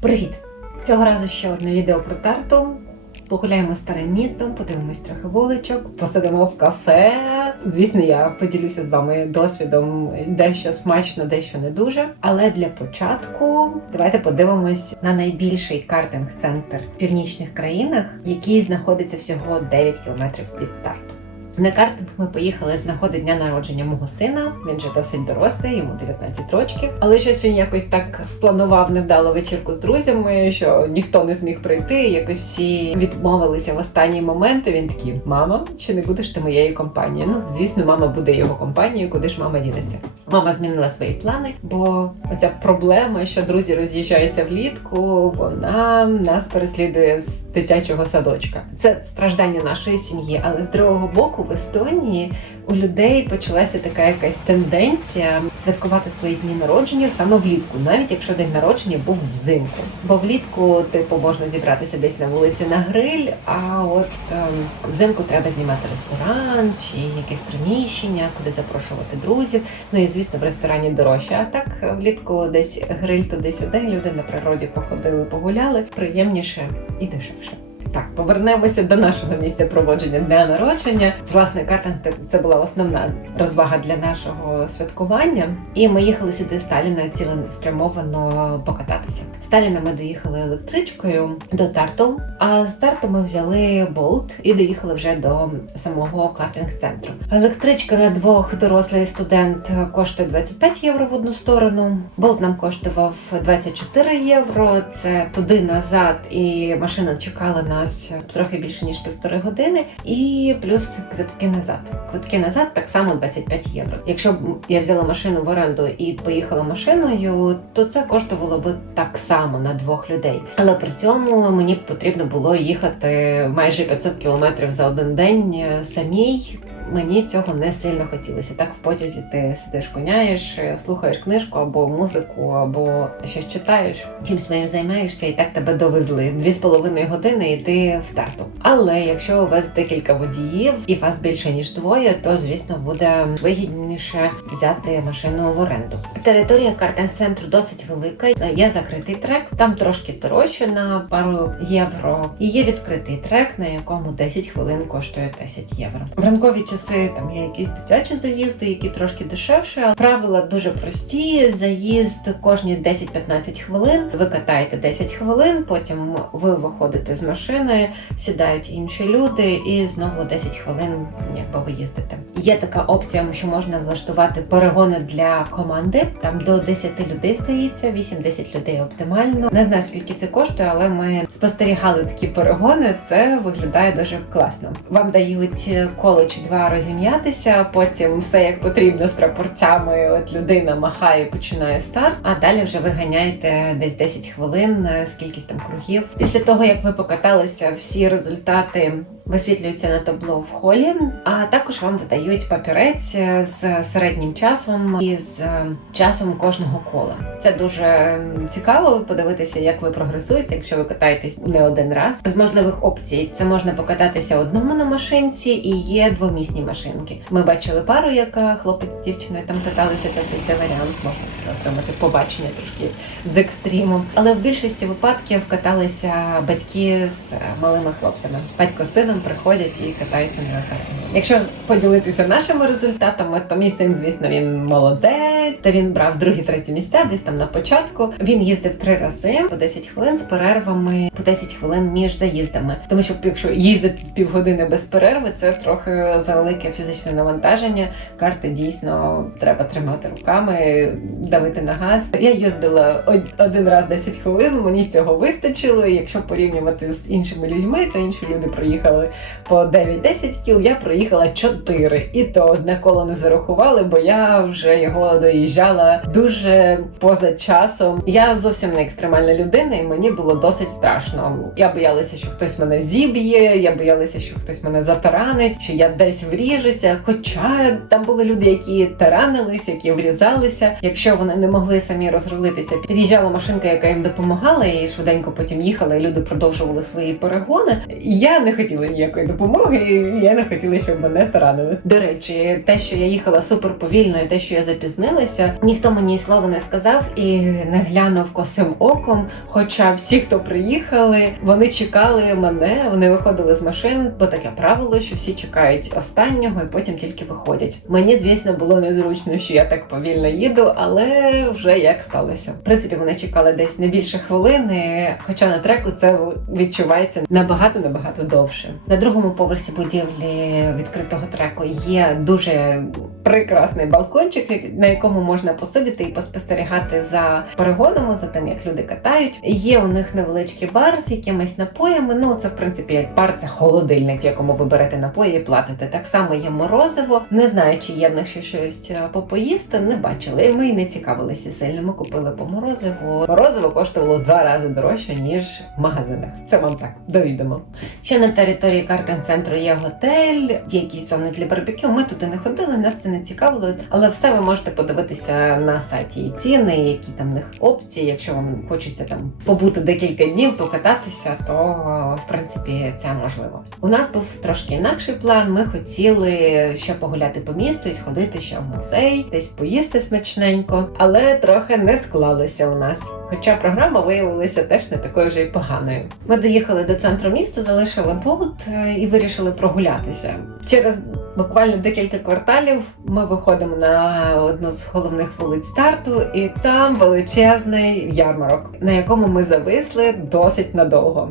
Привіт! Цього разу ще одне відео про тарту. Погуляємо старим містом, подивимось трохи вуличок, посидимо в кафе. Звісно, я поділюся з вами досвідом дещо смачно, дещо не дуже. Але для початку давайте подивимось на найбільший картинг-центр в північних країнах, який знаходиться всього 9 кілометрів від тарту. На картинг ми поїхали з дня народження мого сина. Він вже досить дорослий, йому 19 років. Але щось він якось так спланував невдалу вечірку з друзями, що ніхто не зміг прийти. Якось всі відмовилися в останній момент. І він такий: Мама, чи не будеш ти моєю компанією? Ну, звісно, мама буде його компанією, куди ж мама дінеться. Мама змінила свої плани, бо оця проблема, що друзі роз'їжджаються влітку, вона нас переслідує з дитячого садочка. Це страждання нашої сім'ї, але з другого боку, в Естонії у людей почалася така якась тенденція святкувати свої дні народження саме влітку, навіть якщо день народження був взимку. Бо влітку, типу, можна зібратися десь на вулиці на гриль, а от ем, взимку треба знімати ресторан чи якесь приміщення, куди запрошувати друзів. Ну і звісно, в ресторані дорожче. А так влітку десь гриль туди-сюди, люди на природі походили, погуляли, приємніше і дешевше. Так, повернемося до нашого місця проводження дня народження. Власне, картинг це була основна розвага для нашого святкування. І ми їхали сюди з Сталіна цілеспрямовано покататися. Сталіна ми доїхали електричкою до Тарту, а з Тарту ми взяли болт і доїхали вже до самого картинг-центру. Електричка на двох дорослий студент коштує 25 євро в одну сторону. Болт нам коштував 24 євро. Це туди назад, і машина чекала нас трохи більше ніж півтори години, і плюс квитки назад. Квитки назад так само 25 євро. Якщо б я взяла машину в оренду і поїхала машиною, то це коштувало би так само на двох людей. Але при цьому мені потрібно було їхати майже 500 кілометрів за один день е, самій. Мені цього не сильно хотілося. Так в потязі ти сидиш, коняєш, слухаєш книжку або музику, або щось читаєш, чим своїм займаєшся, і так тебе довезли. Дві з половиною години і ти в тарту. Але якщо у вас декілька водіїв і вас більше ніж двоє, то звісно буде вигідніше взяти машину в оренду. Територія картинг-центру досить велика. Є закритий трек, там трошки дорожче на пару євро. І є відкритий трек, на якому 10 хвилин коштує 10 євро. В ранкові часи там є якісь дитячі заїзди, які трошки дешевше. Правила дуже прості. Заїзд кожні 10-15 хвилин. Ви катаєте 10 хвилин, потім ви виходите з машини, сідають інші люди, і знову 10 хвилин, якби ви їздите. Є така опція, що можна влаштувати перегони для команди. Там до 10 людей стається, 8-10 людей оптимально. Не знаю скільки це коштує, але ми спостерігали такі перегони. Це виглядає дуже класно. Вам дають коло чи розім'ятися, потім все як потрібно з прапорцями. От людина махає, починає старт. А далі вже ви ганяєте десь 10 хвилин, скількись там кругів. Після того як ви покаталися, всі результати висвітлюються на табло в холі, а також вам видають папірець з середнім часом і з часом кожного кола. Це дуже цікаво подивитися, як ви прогресуєте, якщо ви катаєтесь не один раз. З можливих опцій це можна покататися одному на машинці і є двомісні машинки. Ми бачили пару, яка хлопець з дівчиною там каталися, тобто це варіант можна отримати побачення трошки з екстримом. Але в більшості випадків каталися батьки з малими хлопцями. Батько з сином приходять і катаються на картині. Якщо поділитися нашими результатами, то мій звісно, він молодець. Та він брав другі, треті місця, десь там на початку. Він їздив три рази по 10 хвилин з перервами по 10 хвилин між заїздами. Тому що якщо їздити півгодини без перерви, це трохи завелике фізичне навантаження. Карти дійсно треба тримати руками, давити на газ. Я їздила один раз 10 хвилин. Мені цього вистачило. Якщо порівнювати з іншими людьми, то інші люди проїхали по 9-10 кіл. Я проїхала 4. І то одне коло не зарахували, бо я вже його доїжджала дуже поза часом. Я зовсім не екстремальна людина, і мені було досить страшно. Я боялася, що хтось мене зіб'є. Я боялася, що хтось мене затаранить, що я десь вріжуся. Хоча там були люди, які таранилися, які врізалися. Якщо вони не могли самі розрулитися, під'їжджала машинка, яка їм допомагала, і швиденько потім їхала, і люди продовжували свої перегони. Я не хотіла ніякої допомоги, і я не хотіла, щоб мене таранили. До речі, те, що я їхала супер повільно, і те, що я запізнилася, подивилася. Ніхто мені слова не сказав і не глянув косим оком. Хоча всі, хто приїхали, вони чекали мене, вони виходили з машин, бо таке правило, що всі чекають останнього і потім тільки виходять. Мені, звісно, було незручно, що я так повільно їду, але вже як сталося. В принципі, вони чекали десь не більше хвилини, хоча на треку це відчувається набагато набагато довше. На другому поверсі будівлі відкритого треку є дуже прекрасний балкончик, на якому можна посидіти і поспостерігати за перегонами, за тим, як люди катають. Є у них невеличкий бар з якимись напоями. Ну це в принципі як бар, це холодильник, в якому ви берете напої і платите. Так само є морозиво. Не знаю, чи є в них ще щось е, попоїсти. Не бачили. І ми не цікавилися сильно. Ми купили по морозиву. Морозиво коштувало два рази дорожче ніж в магазинах. Це вам так довідомо. Ще на території картин центру є готель, є якісь зони для барбекю. Ми туди не ходили, нас це не цікавило, але все ви можете подивитися на сайті і ціни, які там в них опції. Якщо вам хочеться там побути декілька днів, покататися, то в принципі це можливо. У нас був трошки інакший план. Ми хотіли ще погуляти по місту і сходити ще в музей, десь поїсти смачненько, але трохи не склалося у нас. Хоча програма виявилася теж не такою вже й поганою. Ми доїхали до центру міста, залишили болт е, і вирішили прогулятися. Через буквально декілька кварталів ми виходимо на одну з головних вулиць старту, і там величезний ярмарок, на якому ми зависли досить надовго.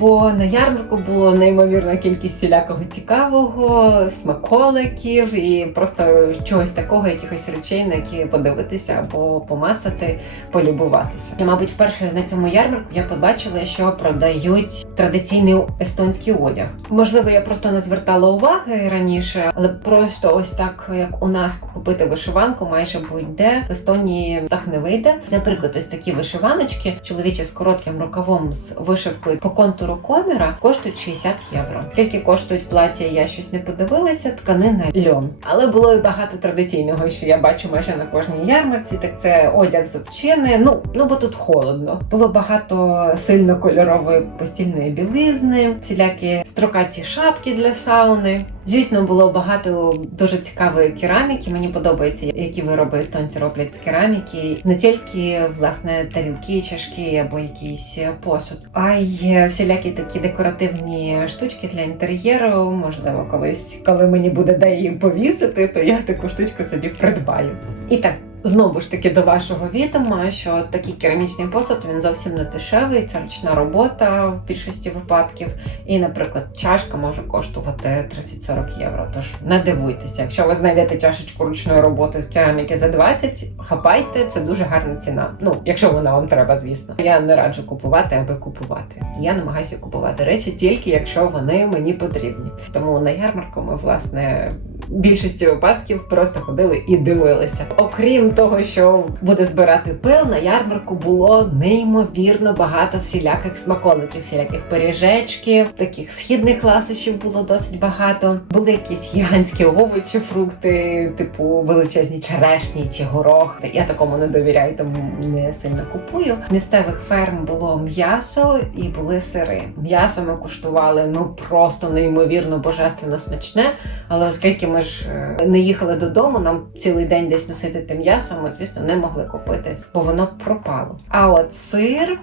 Бо на ярмарку було неймовірна кількість всілякого цікавого, смаколиків і просто чогось такого, якихось речей, на які подивитися або помацати, полюбуватися. І, мабуть, вперше на цьому ярмарку я побачила, що продають традиційний естонський одяг. Можливо, я просто не звертала уваги раніше, але просто ось так, як у нас купити вишиванку, майже будь-де в Естонії так не вийде. Наприклад, ось такі вишиваночки, чоловічі з коротким рукавом з вишивкою по контуру коміра коштують 60 євро. Скільки коштують плаття, я щось не подивилася. Тканина льон. Але було і багато традиційного, що я бачу майже на кожній ярмарці. Так це одяг з овчини. Ну ну бо тут холодно. Було багато сильно кольорової постільної білизни, всілякі строкаті шапки для сауни. Звісно, було багато дуже цікавої кераміки. Мені подобається, які вироби естонці роблять з кераміки. Не тільки власне тарілки, чашки або якийсь посуд, а й всілякі такі декоративні штучки для інтер'єру. Можливо, колись, коли мені буде де її повісити, то я таку штучку собі придбаю. І так. Знову ж таки до вашого відома, що такий керамічний посуд він зовсім не дешевий, це ручна робота в більшості випадків. І, наприклад, чашка може коштувати 30-40 євро. Тож не дивуйтеся, якщо ви знайдете чашечку ручної роботи з кераміки за 20, хапайте, це дуже гарна ціна. Ну, якщо вона вам треба, звісно. Я не раджу купувати, аби купувати. Я намагаюся купувати речі тільки якщо вони мені потрібні. Тому на ярмарку ми власне більшості випадків просто ходили і дивилися. Окрім того, що буде збирати пил, на ярмарку було неймовірно багато всіляких смаколиків, всіляких пиріжечків, таких східних ласощів було досить багато. Були якісь гігантські овочі, фрукти, типу величезні черешні чи горох. Я такому не довіряю, тому не сильно купую. Місцевих ферм було м'ясо і були сири. М'ясо ми куштували ну просто неймовірно божественно смачне. Але оскільки ми ж е, не їхали додому, нам цілий день десь носити те м'ясо, ми, звісно, не могли купити, бо воно пропало. А от сир.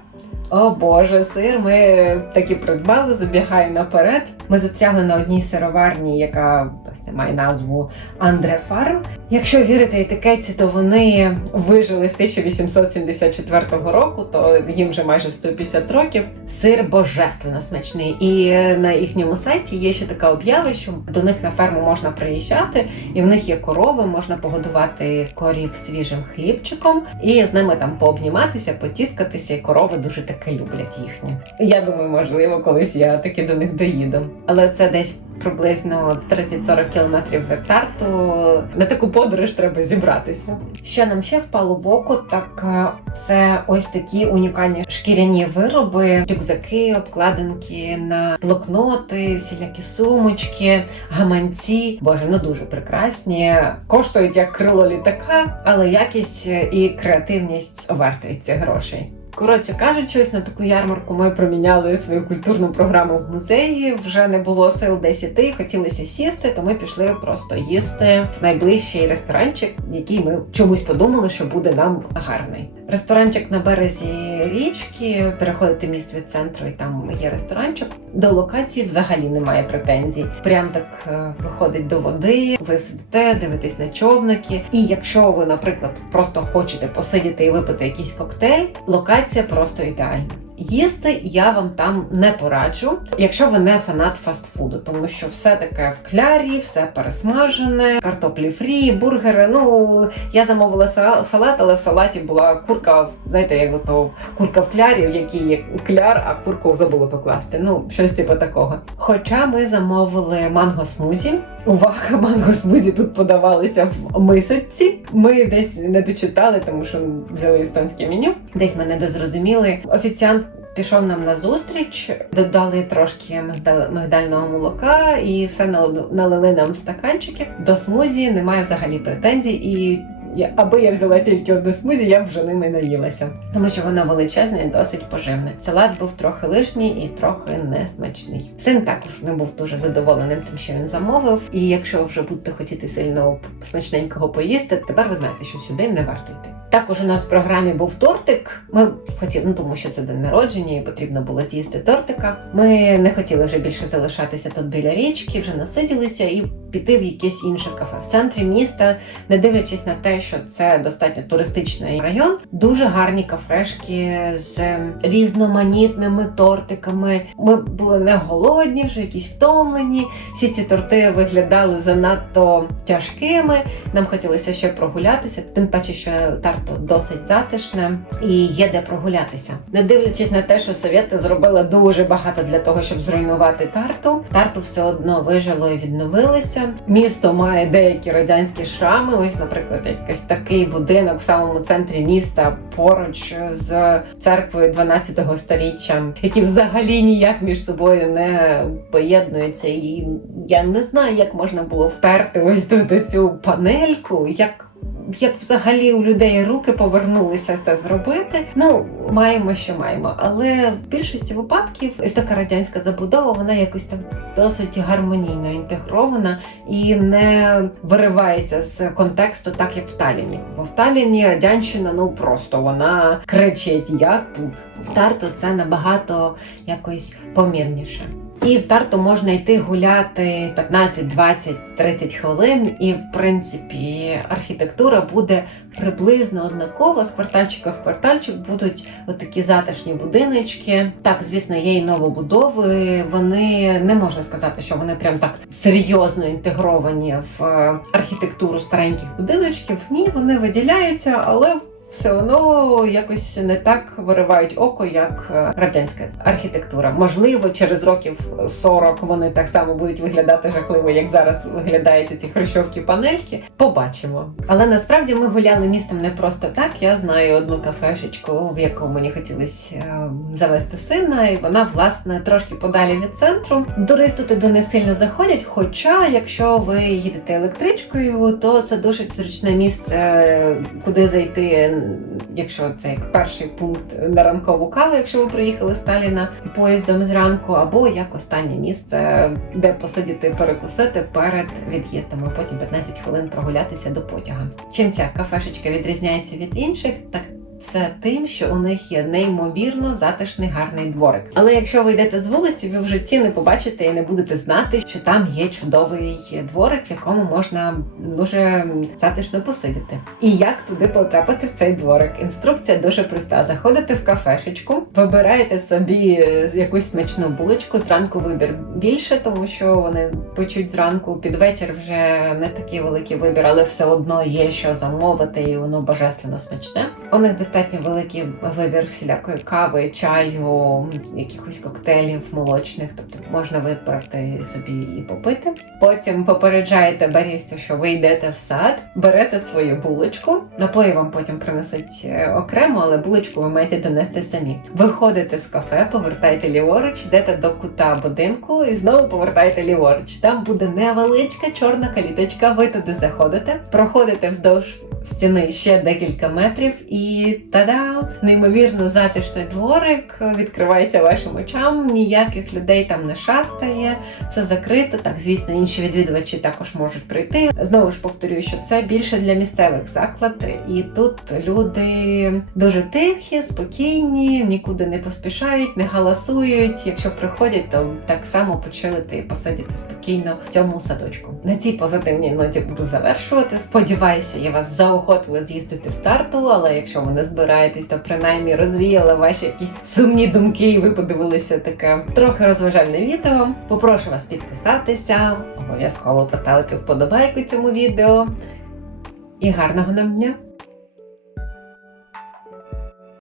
О Боже, сир ми таки придбали, забігаю наперед. Ми застрягли на одній сироварні, яка має назву Андре Фарм. Якщо вірити етикетці, то вони вижили з 1874 року, то їм вже майже 150 років. Сир божественно смачний. І на їхньому сайті є ще така об'ява, що до них на ферму можна приїжджати, і в них є корови, можна погодувати корів свіжим хлібчиком і з ними там пообніматися, потіскатися. І корови дуже таки люблять їхні. Я думаю, можливо, колись я таки до них доїду. Але це десь приблизно 30-40 кілометрів від Тарту. На таку подорож треба зібратися. Що нам ще впало в око, так е, це ось такі унікальні шкіряні вироби, рюкзаки, обкладинки на блокноти, всілякі сумочки, гаманці. Боже, ну дуже прекрасні. Коштують як крило літака, але якість і креативність вартують цих грошей. Коротше кажучи, ось на таку ярмарку ми проміняли свою культурну програму в музеї. Вже не було сил десь іти, хотілося сісти, то ми пішли просто їсти в найближчий ресторанчик, який ми чомусь подумали, що буде нам гарний. Ресторанчик на березі річки, переходити міст від центру, і там є ресторанчик. До локації взагалі немає претензій. Прям так е, виходить до води, ви сидите, дивитесь на човники. І якщо ви, наприклад, просто хочете посидіти і випити якийсь коктейль, локація просто ідеальна. Їсти я вам там не пораджу, якщо ви не фанат фастфуду, тому що все таке в клярі, все пересмажене, картоплі фрі, бургери. Ну я замовила са- салат, але в салаті була курка. Знаєте, як ото курка в клярі, в якій є кляр, а курку забули покласти. Ну щось типу такого. Хоча ми замовили манго смузі. Увага, манго смузі тут подавалися в мисочці. Ми десь не дочитали, тому що взяли естонське меню. Десь ми не дозрозуміли. Офіціант пішов нам на зустріч, додали трошки мигдал- мигдального молока і все нал- налили нам в стаканчики. До смузі немає взагалі претензій і. Аби я взяла тільки одну смузі, я вже ними наїлася, тому що воно величезне і досить поживне. Салат був трохи лишній і трохи несмачний. Син також не був дуже задоволеним тим, що він замовив. І якщо вже будете хотіти сильно смачненького поїсти, тепер ви знаєте, що сюди не варто йти. Також у нас в програмі був тортик. Ми хотіли, ну тому що це день народження, і потрібно було з'їсти тортика. Ми не хотіли вже більше залишатися тут біля річки, вже насиділися і піти в якесь інше кафе в центрі міста, не дивлячись на те, що це достатньо туристичний район. Дуже гарні кафешки з різноманітними тортиками. Ми були не голодні, вже якісь втомлені. Всі ці торти виглядали занадто тяжкими. Нам хотілося ще прогулятися, тим паче, що тарто досить затишне і є де прогулятися. Не дивлячись на те, що совєти зробили дуже багато для того, щоб зруйнувати тарту. Тарту все одно вижило і відновилося. Місто має деякі радянські шрами. Ось, наприклад, якийсь такий будинок в самому центрі міста поруч з церквою 12 століття, які взагалі ніяк між собою не поєднуються. І я не знаю, як можна було вперти ось тут цю панельку, як. Як взагалі у людей руки повернулися це зробити? Ну маємо, що маємо. Але в більшості випадків ось така радянська забудова, вона якось так досить гармонійно інтегрована і не виривається з контексту, так як в Таліні. Бо в Таліні радянщина ну просто вона кричить: Я тут. В Тарту це набагато якось помірніше. І в Тарту можна йти гуляти 15, 20, 30 хвилин, і в принципі архітектура буде приблизно однакова. З квартальчика в квартальчик будуть отакі затишні будиночки. Так, звісно, є і новобудови. Вони не можна сказати, що вони прям так серйозно інтегровані в е, архітектуру стареньких будиночків. Ні, вони виділяються, але все одно якось не так виривають око, як е, радянська архітектура. Можливо, через років 40 вони так само будуть виглядати жахливо, як зараз виглядають ці хрущовки панельки. Побачимо. Але насправді ми гуляли містом не просто так. Я знаю одну кафешечку, в яку мені хотілося е, завести сина, і вона власне трошки подалі від центру. Туристи туди не сильно заходять. Хоча, якщо ви їдете електричкою, то це дуже зручне місце, куди зайти якщо це як перший пункт на ранкову каву, якщо ви приїхали з Таліна поїздом зранку, або як останнє місце, де посидіти перекусити перед від'їздом, а потім 15 хвилин прогулятися до потяга. Чим ця кафешечка відрізняється від інших, так це тим, що у них є неймовірно затишний гарний дворик. Але якщо ви йдете з вулиці, ви в житті не побачите і не будете знати, що там є чудовий дворик, в якому можна дуже затишно посидіти. І як туди потрапити в цей дворик? Інструкція дуже проста: заходите в кафешечку, вибираєте собі якусь смачну булочку. Зранку вибір більше, тому що вони печуть зранку. Під вечір вже не такий великий вибір, але все одно є що замовити, і воно божественно смачне. У них достатньо достатньо великий вибір всілякої кави, чаю, якихось коктейлів молочних, тобто можна вибрати собі і попити. Потім попереджаєте барісту, що ви йдете в сад, берете свою булочку. Напої вам потім принесуть е, окремо, але булочку ви маєте донести самі. Виходите з кафе, повертаєте ліворуч, йдете до кута будинку і знову повертаєте ліворуч. Там буде невеличка чорна каліточка. Ви туди заходите, проходите вздовж стіни ще декілька метрів, і та-да! Неймовірно затишний дворик відкривається вашим очам. Ніяких людей там не шастає, все закрито. Так, звісно, інші відвідувачі також можуть прийти. Знову ж повторюю, що це більше для місцевих заклад, і тут люди дуже тихі, спокійні, нікуди не поспішають, не галасують. Якщо приходять, то так само почилити і посидіти спокійно в цьому садочку. На цій позитивній ноті буду завершувати. Сподіваюся, я вас заохотила з'їздити в тарту, але якщо ви не збираєтесь, то принаймні розвіяли ваші якісь сумні думки, і ви подивилися таке трохи розважальне відео. Попрошу вас підписатися, обов'язково поставити вподобайку цьому відео. І гарного нам дня!